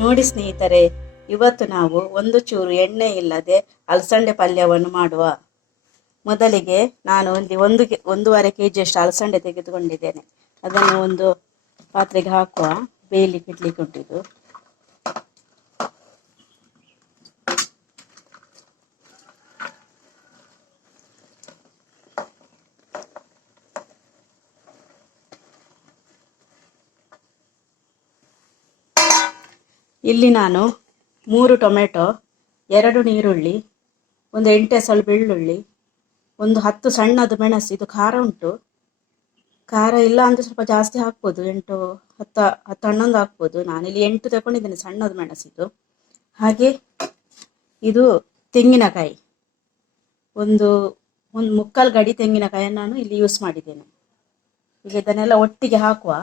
ನೋಡಿ ಸ್ನೇಹಿತರೆ, ಇವತ್ತು ನಾವು ಒಂದು ಚೂರು ಎಣ್ಣೆ ಇಲ್ಲದೆ ಅಲಸಂಡೆ ಪಲ್ಯವನ್ನು ಮಾಡುವ. ಮೊದಲಿಗೆ ನಾನು ಇಲ್ಲಿ 1.5 kg ಅಲಸಂಡೆ ತೆಗೆದುಕೊಂಡಿದ್ದೇನೆ. ಅದನ್ನು ಒಂದು ಪಾತ್ರೆಗೆ ಹಾಕುವ. ಬೇಯಲಿಕ್ಕೆ ಇಡ್ಲಿಕ್ಕೆ ಉಂಟಿದ್ದು. ಇಲ್ಲಿ ನಾನು 3 ಟೊಮೆಟೊ, 2 ನೀರುಳ್ಳಿ, ಒಂದು 8 ಎಸಳು ಬೆಳ್ಳುಳ್ಳಿ, ಒಂದು 10 ಸಣ್ಣದು ಮೆಣಸು. ಇದು ಖಾರ ಉಂಟು, ಖಾರ ಇಲ್ಲ ಅಂದರೆ ಸ್ವಲ್ಪ ಜಾಸ್ತಿ ಹಾಕ್ಬೋದು, 8 10 11 ಹಾಕ್ಬೋದು. ನಾನಿಲ್ಲಿ 8 ತಗೊಂಡಿದ್ದೇನೆ ಸಣ್ಣದು ಮೆಣಸಿದು. ಹಾಗೆ ಇದು ತೆಂಗಿನಕಾಯಿ, ಒಂದು ಮುಕ್ಕಾಲು ಗಡಿ ತೆಂಗಿನಕಾಯಿಯನ್ನು ನಾನು ಇಲ್ಲಿ ಯೂಸ್ ಮಾಡಿದ್ದೇನೆ. ಈಗ ಇದನ್ನೆಲ್ಲ ಒಟ್ಟಿಗೆ ಹಾಕುವ.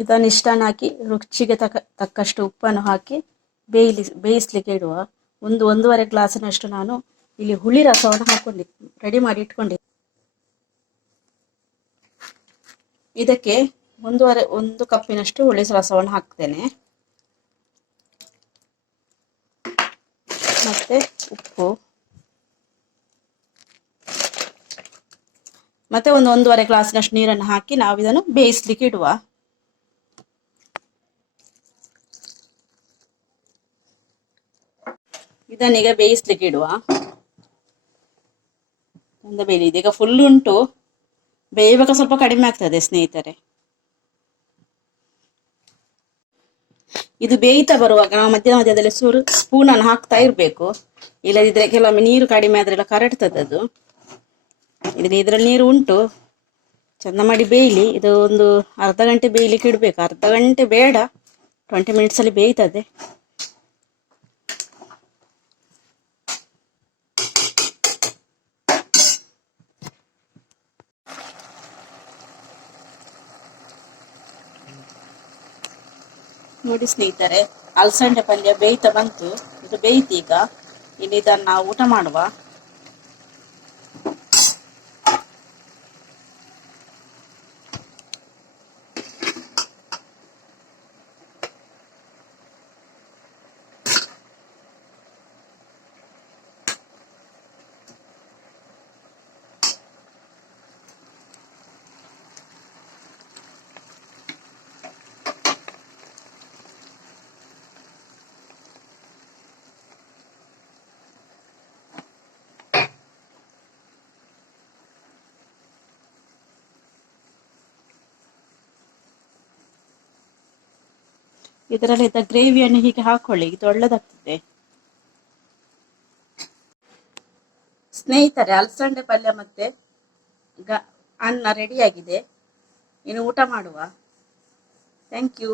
ಇದನ್ನು ಇಷ್ಟನ್ನು ಹಾಕಿ ರುಚಿಗೆ ತಕ್ಕಷ್ಟು ಉಪ್ಪನ್ನು ಹಾಕಿ ಬೇಯಿಸ್ಲಿಕ್ಕೆ ಇಡುವ. 1.5 ಗ್ಲಾಸಿನಷ್ಟು ನಾನು ಇಲ್ಲಿ ಹುಳಿ ರಸವನ್ನು ರೆಡಿ ಮಾಡಿ ಇಟ್ಕೊಂಡಿದ್ದೆ. ಇದಕ್ಕೆ 1 ಕಪ್ಪಿನಷ್ಟು ಹುಳಿ ರಸವನ್ನು ಹಾಕ್ತೇನೆ. ಮತ್ತೆ ಉಪ್ಪು, ಮತ್ತೆ 1.5 ಗ್ಲಾಸಿನಷ್ಟು ನೀರನ್ನು ಹಾಕಿ ನಾವು ಇದನ್ನು ಬೇಯಿಸ್ಲಿಕ್ಕೆ ಇಡುವ. ಇದನ್ನೀಗ ಬೇಯಿಸ್ಲಿಕ್ಕೆ ಇಡುವ. ಒಂದು ಬೇಯಿದೆ, ಈಗ ಫುಲ್ ಉಂಟು, ಬೇಯುವಾಗ ಸ್ವಲ್ಪ ಕಡಿಮೆ ಆಗ್ತದೆ ಸ್ನೇಹಿತರೆ. ಇದು ಬೇಯ್ತಾ ಬರುವಾಗ ನಾವು ಮಧ್ಯದಲ್ಲಿ ಸ್ಪೂನನ್ನು ಹಾಕ್ತಾ ಇರಬೇಕು, ಇಲ್ಲದಿದ್ರೆ ಕೆಲವೊಮ್ಮೆ ನೀರು ಕಡಿಮೆ ಆದ್ರೆಲ್ಲ ಕರಡ್ತದೆ ಅದು. ಇದರಲ್ಲಿ ನೀರು ಉಂಟು, ಚಂದ ಮಾಡಿ ಬೇಯಲಿ. ಇದು ಒಂದು ಅರ್ಧ ಗಂಟೆ ಬೇಯಲಿಕ್ಕೆ ಇಡಬೇಕು. ಅರ್ಧ ಗಂಟೆ ಬೇಡ, 20 ಮಿನಿಟ್ಸಲ್ಲಿ ಬೇಯ್ತದೆ. ನೋಡಿ ಸ್ನೇಹಿತರೆ, ಅಲಸಂಡೆ ಪಲ್ಯ ಬೇಯ್ತಾ ಬಂತು. ಇದು ಬೇಯ್ತೀಗ. ಇನ್ನು ಇದನ್ನು ನಾವು ಊಟ ಮಾಡುವ. ಇದರಲ್ಲಿದ್ದ ಗ್ರೇವಿಯನ್ನು ಹೀಗೆ ಹಾಕೊಳ್ಳಿ, ಇದು ಒಳ್ಳೆದಾಗ್ತದೆ ಸ್ನೇಹಿತರೆ. ಅಲಸಂಡೆ ಪಲ್ಯ ಮತ್ತೆ ಅನ್ನ ರೆಡಿಯಾಗಿದೆ. ಇನ್ನು ಊಟ ಮಾಡುವ. Thank you.